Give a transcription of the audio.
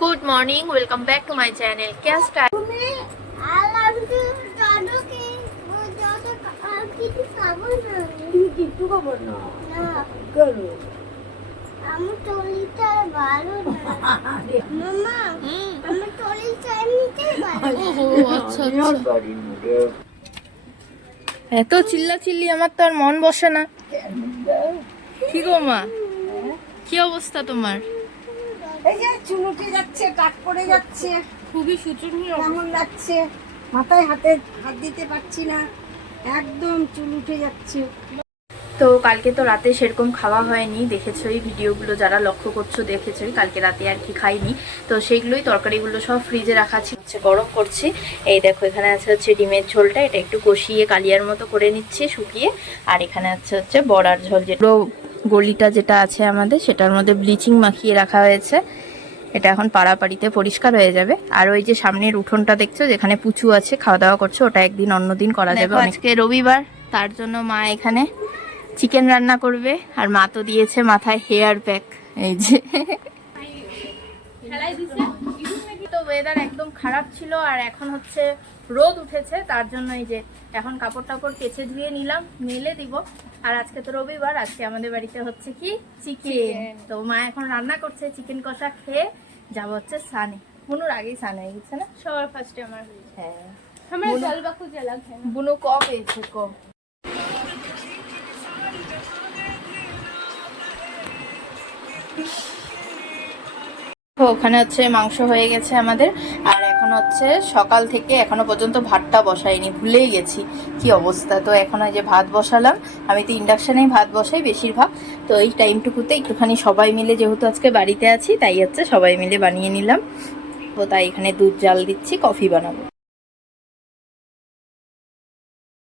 Good morning welcome back to my channel cast এত চিল্লা চিল্লি আমার তো আর মন বসে না। কি গো মা? কি অবস্থা তোমার? এই যে যাচ্ছে কাট পড়ে যাচ্ছে। খুবই সুচনীয় কেমন লাগছে? মাথায় হাতে হাত দিতে পারছি না। একদম চুল উঠে যাচ্ছে। তো কালকে তো রাতে সেরকম খাওয়া হয়নি দেখেছোই ভিডিওগুলো যারা লক্ষ্য করছ দেখেছোই কালকে রাতে আর কি খাইনি। তো সেইগুলোই তরকারিগুলো সব ফ্রিজে রাখা হচ্ছে গরম করছি। এই দেখো এখানে আছে হচ্ছে ডিমের ঝোলটা এটা একটু কষিয়ে কালিয়ার মতো করে নিচ্ছি শুকিয়ে। আর এখানে আছে হচ্ছে বড়ার ঝোল যে পুরো গলিটা যেটা আছে আমাদের সেটার মধ্যে ব্লিচিং মাখিয়ে রাখা হয়েছে। এটা এখন পাড়াপাড়িতে পরিষ্কার হয়ে যাবে। আর ওই যে সামনের উঠোনটা দেখছ যেখানে পুচু আছে খাওয়া দাওয়া করছে ওটা একদিন অন্যদিন করা যাবে আজকে রবিবার তার জন্য মা এখানে চিকেন রান্না করবে আর মা তো দিয়েছে মাথায় হেয়ার প্যাক এই যে। ওয়েদার একদম খারাপ ছিল আর এখন হচ্ছে রোদ উঠেছে তার জন্যই যে এখন কাপড় টাপড় কেচে ধুয়ে নিলাম মেলে দিব। আর আজকে তো রবিবার আজকে আমাদের বাড়িতে হচ্ছে কি? চিকেন তো মা এখন রান্না করছে চিকেন কষা খেয়ে যাব হচ্ছে সানে। বুনুর আগেই সানে হয়ে গেছে না? সবার ফার্স্টে আমার হ্যাঁ বুনু ক পেয়েছে ক Thank you. ওখানে হচ্ছে মাংস হয়ে গেছে আমাদের। আর এখন হচ্ছে সকাল থেকে এখনও পর্যন্ত ভাতটা বসাইনি, ভুলেই গেছি। কি অবস্থা? তো এখন যে ভাত বসালাম। আমি তো ইন্ডাকশানেই ভাত বসাই বেশিরভাগ। তো এই টাইমটুকুতে একটুখানি সবাই মিলে যেহেতু আজকে বাড়িতে আছি, তাই হচ্ছে সবাই মিলে বানিয়ে নিলাম। তো তাই এখানে দুধ জাল দিচ্ছি, কফি বানাবো।